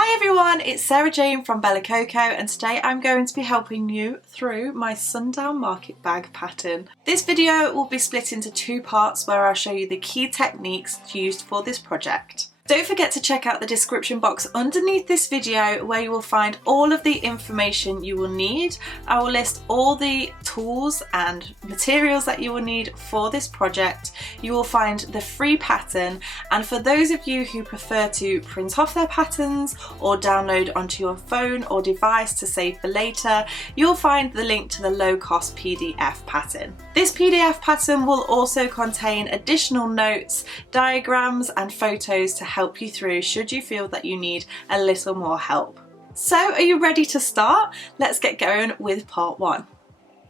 Hi everyone, it's Sarah Jane from Bella Coco, and today I'm going to be helping you through my Sundown market bag pattern. This video will be split into two parts where I'll show you the key techniques used for this project. Don't forget to check out the description box underneath this video where you will find all of the information you will need. I will list all the tools and materials that you will need for this project. You will find the free pattern, and for those of you who prefer to print off their patterns or download onto your phone or device to save for later, you'll find the link to the low-cost PDF pattern. This PDF pattern will also contain additional notes, diagrams and photos to help you through should you feel that you need a little more help. So are you ready to start? Let's get going with part one.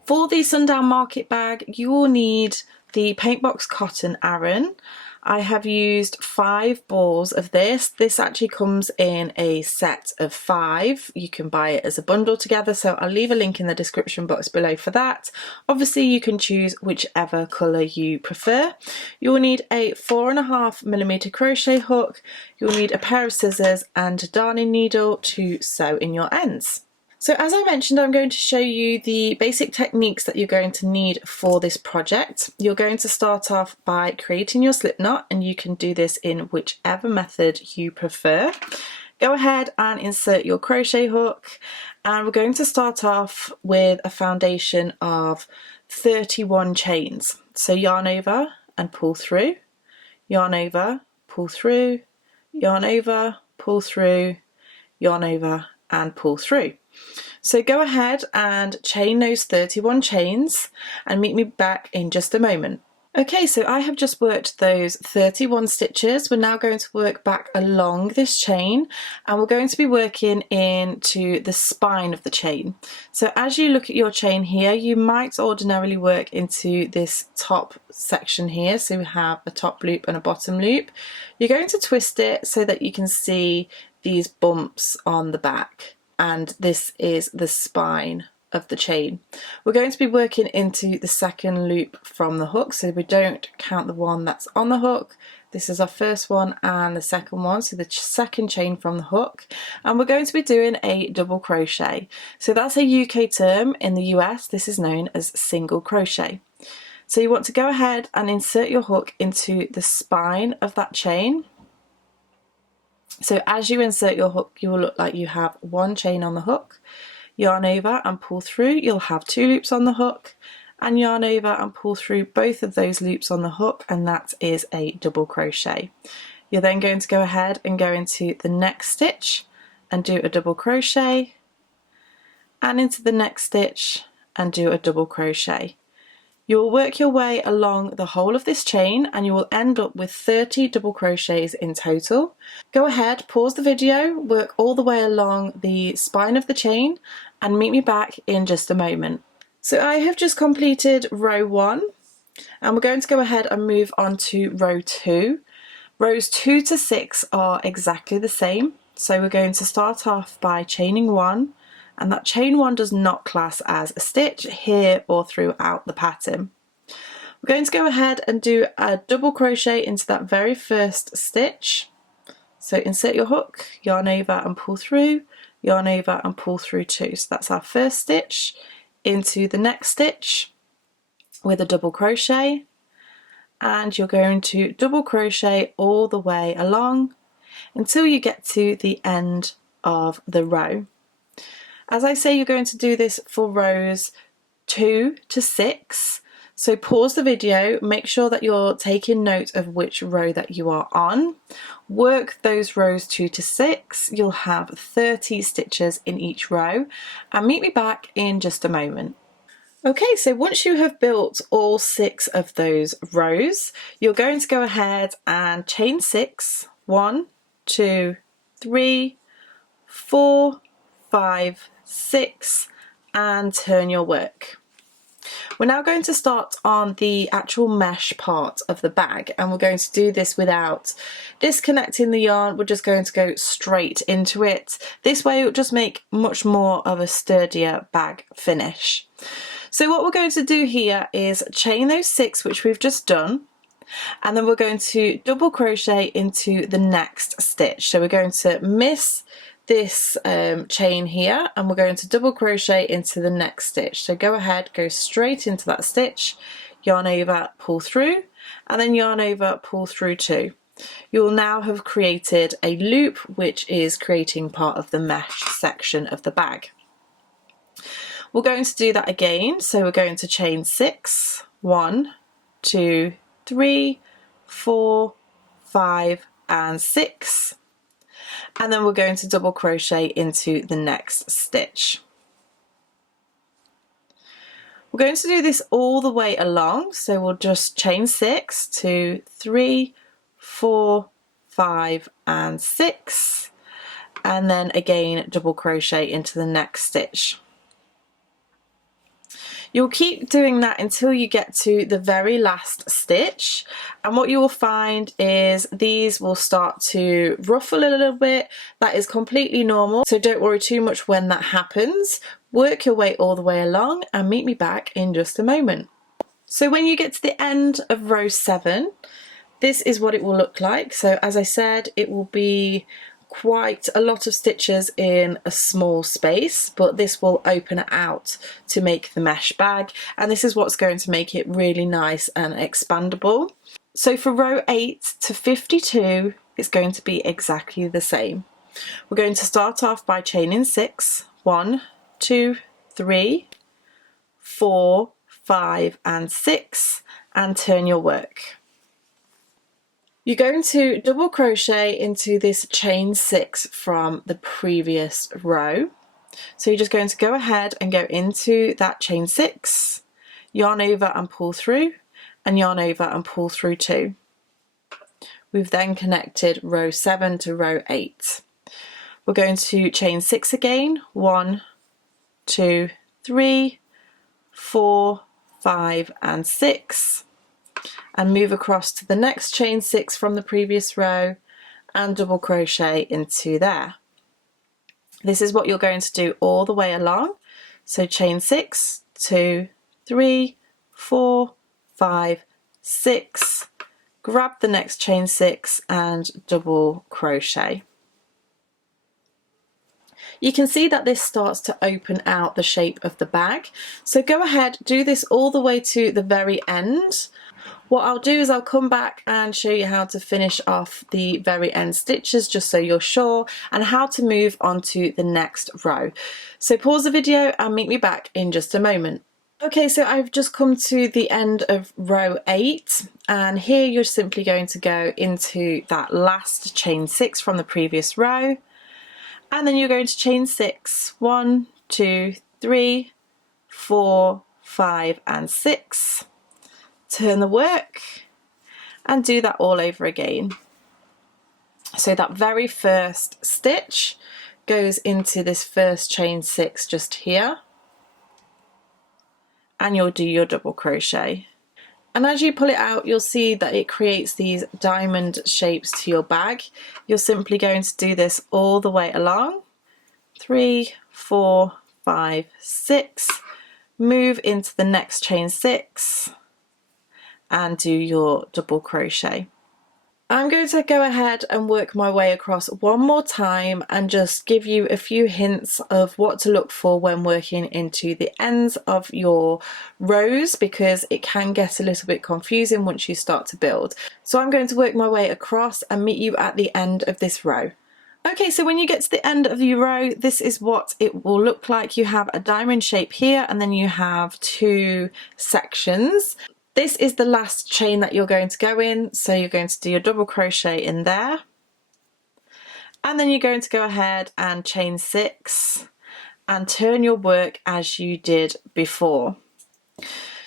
For the Sundown market bag, you will need the Paintbox Cotton Aran. I have used 5 balls of this. This actually comes in a set of 5. You can buy it as a bundle together, so I'll leave a link in the description box below for that. Obviously you can choose whichever colour you prefer. You will need a 4.5mm crochet hook, you'll need a pair of scissors and a darning needle to sew in your ends. So as I mentioned, I'm going to show you the basic techniques that you're going to need for this project. You're going to start off by creating your slip knot, and you can do this in whichever method you prefer. Go ahead and insert your crochet hook, and we're going to start off with a foundation of 31 chains. So yarn over and pull through, yarn over, pull through, yarn over, pull through, yarn over and pull through. So go ahead and chain those 31 chains and meet me back in just a moment. Okay, so I have just worked those 31 stitches. We're now going to work back along this chain, and we're going to be working into the spine of the chain. So as you look at your chain here, you might ordinarily work into this top section here. So we have a top loop and a bottom loop. You're going to twist it so that you can see these bumps on the back. And this is the spine of the chain. We're going to be working into the second loop from the hook, so we don't count the one that's on the hook. This is our first one and the second one, so the second chain from the hook, and we're going to be doing a double crochet. So that's a UK term. In the US this is known as single crochet. So you want to go ahead and insert your hook into the spine of that chain. So as you insert your hook, you will look like you have one chain on the hook, yarn over and pull through, you'll have 2 loops on the hook, and yarn over and pull through both of those loops on the hook, and that is a double crochet. You're then going to go ahead and go into the next stitch and do a double crochet, and into the next stitch and do a double crochet. You will work your way along the whole of this chain, and you will end up with 30 double crochets in total. Go ahead, pause the video, work all the way along the spine of the chain, and meet me back in just a moment. So I have just completed row 1, and we're going to go ahead and move on to row 2. Rows 2 to 6 are exactly the same. So we're going to start off by chaining 1. And that chain 1 does not class as a stitch here or throughout the pattern. We're going to go ahead and do a double crochet into that very first stitch. So insert your hook, yarn over and pull through, yarn over and pull through 2. So that's our first stitch, into the next stitch with a double crochet, and you're going to double crochet all the way along until you get to the end of the row. As I say, you're going to do this for rows 2 to 6. So pause the video, make sure that you're taking note of which row that you are on. Work those rows 2 to 6. You'll have 30 stitches in each row, and meet me back in just a moment. Okay, so once you have built all 6 of those rows, you're going to go ahead and chain 6. 1, 2, 3, 4, 5, 6, and turn your work. We're now going to start on the actual mesh part of the bag, and we're going to do this without disconnecting the yarn. We're just going to go straight into it. This way it will just make much more of a sturdier bag finish. So what we're going to do here is chain those 6 which we've just done, and then we're going to double crochet into the next stitch. So we're going to miss this chain here, and we're going to double crochet into the next stitch. So go ahead, go straight into that stitch, yarn over, pull through, and then yarn over, pull through 2. You will now have created a loop, which is creating part of the mesh section of the bag. We're going to do that again, so we're going to chain 6, 1, 2, 3, 4, 5 and 6, and then we're going to double crochet into the next stitch. We're going to do this all the way along, so we'll just chain 6, 2, 3, 4, 5 and 6, and then again double crochet into the next stitch. You'll keep doing that until you get to the very last stitch, and what you will find is these will start to ruffle a little bit. That is completely normal, so don't worry too much when that happens. Work your way all the way along and meet me back in just a moment. So when you get to the end of row 7, this is what it will look like. So as I said, it will be quite a lot of stitches in a small space, but this will open out to make the mesh bag, and this is what's going to make it really nice and expandable. So for row 8 to 52, it's going to be exactly the same. We're going to start off by chaining 6, 1, 2, 3, 4, 5 and 6, and turn your work. You're going to double crochet into this chain 6 from the previous row. So you're just going to go ahead and go into that chain 6, yarn over and pull through, and yarn over and pull through 2. We've then connected row 7 to row 8. We're going to chain 6 again, 1, 2, 3, 4, 5 and 6. And move across to the next chain 6 from the previous row and double crochet into there. This is what you're going to do all the way along. So chain 6, 2, 3, 4, 5, 6, grab the next chain 6 and double crochet. You can see that this starts to open out the shape of the bag. So go ahead, do this all the way to the very end. What I'll do is I'll come back and show you how to finish off the very end stitches, just so you're sure, and how to move on to the next row. So pause the video and meet me back in just a moment. Okay, so I've just come to the end of row 8, and here you're simply going to go into that last chain 6 from the previous row, and then you're going to chain 6, 1, 2, 3, 4, 5 and 6. Turn the work and do that all over again. So that very first stitch goes into this first chain 6 just here, and you'll do your double crochet. And as you pull it out, you'll see that it creates these diamond shapes to your bag. You're simply going to do this all the way along. 3, 4, 5, 6. Move into the next chain 6. And do your double crochet. I'm going to go ahead and work my way across one more time and just give you a few hints of what to look for when working into the ends of your rows, because it can get a little bit confusing once you start to build. So I'm going to work my way across and meet you at the end of this row. Okay, so when you get to the end of your row, this is what it will look like. You have a diamond shape here, and then you have 2 sections. This is the last chain that you're going to go in, so you're going to do your double crochet in there, and then you're going to go ahead and chain 6 and turn your work as you did before.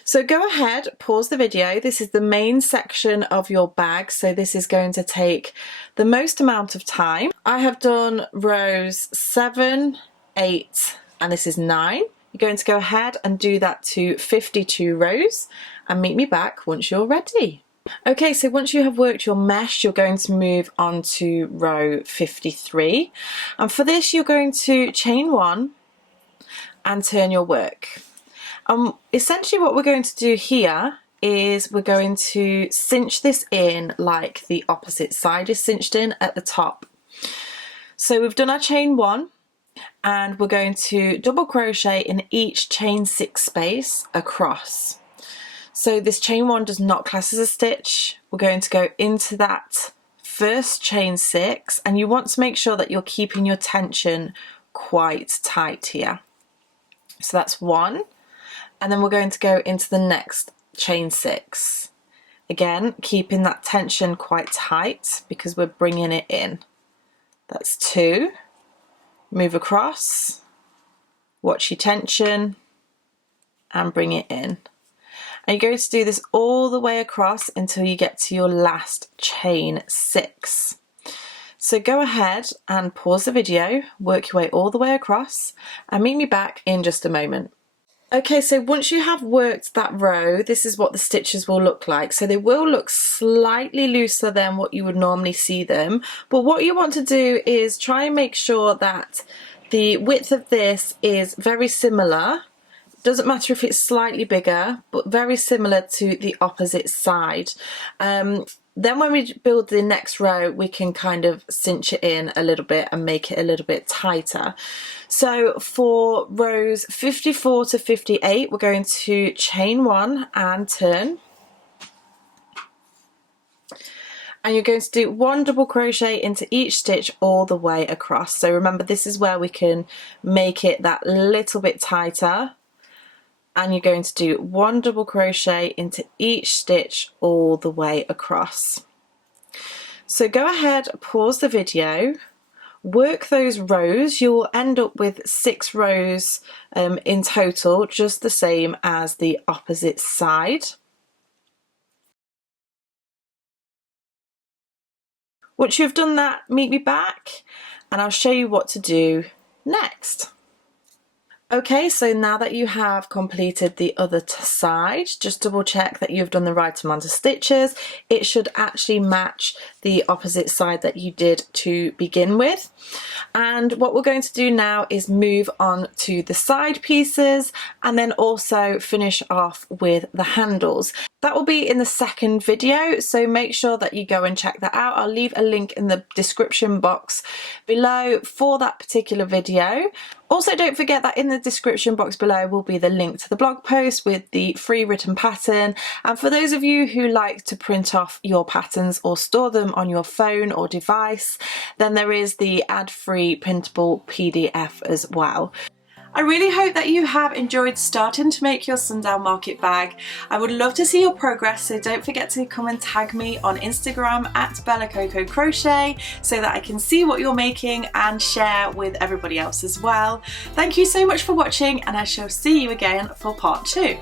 So go ahead, pause the video. This is the main section of your bag, so this is going to take the most amount of time. I have done rows 7, 8 and this is 9. You're going to go ahead and do that to 52 rows and meet me back once you're ready. Okay, so once you have worked your mesh, you're going to move on to row 53. And for this, you're going to chain 1 and turn your work. Essentially what we're going to do here is we're going to cinch this in like the opposite side is cinched in at the top. So we've done our chain 1 and we're going to double crochet in each chain 6 space across. So this chain 1 does not class as a stitch. We're going to go into that first chain 6 and you want to make sure that you're keeping your tension quite tight here. So that's 1, and then we're going to go into the next chain 6. Again, keeping that tension quite tight because we're bringing it in. That's 2, move across, watch your tension and bring it in. And you're going to do this all the way across until you get to your last chain 6. So go ahead and pause the video, work your way all the way across and meet me back in just a moment. Okay, so once you have worked that row, this is what the stitches will look like. So they will look slightly looser than what you would normally see them. But what you want to do is try and make sure that the width of this is very similar. Doesn't matter if it's slightly bigger, but very similar to the opposite side. Then when we build the next row, we can kind of cinch it in a little bit and make it a little bit tighter. So for rows 54 to 58, we're going to chain 1 and turn. And you're going to do 1 double crochet into each stitch all the way across. So remember, this is where we can make it that little bit tighter. And you're going to do 1 double crochet into each stitch all the way across. So go ahead, pause the video, work those rows. You'll end up with 6 rows in total, just the same as the opposite side. Once you've done that, meet me back and I'll show you what to do next. Okay, so now that you have completed the other side, just double check that you've done the right amount of stitches. It should actually match the opposite side that you did to begin with. And what we're going to do now is move on to the side pieces and then also finish off with the handles. That will be in the second video, so make sure that you go and check that out. I'll leave a link in the description box below for that particular video. Also, don't forget that in the description box below will be the link to the blog post with the free written pattern. And for those of you who like to print off your patterns or store them on your phone or device, then there is the ad-free printable PDF as well. I really hope that you have enjoyed starting to make your Sundown Market bag. I would love to see your progress, so don't forget to come and tag me on Instagram at Coco Crochet so that I can see what you're making and share with everybody else as well. Thank you so much for watching and I shall see you again for part 2.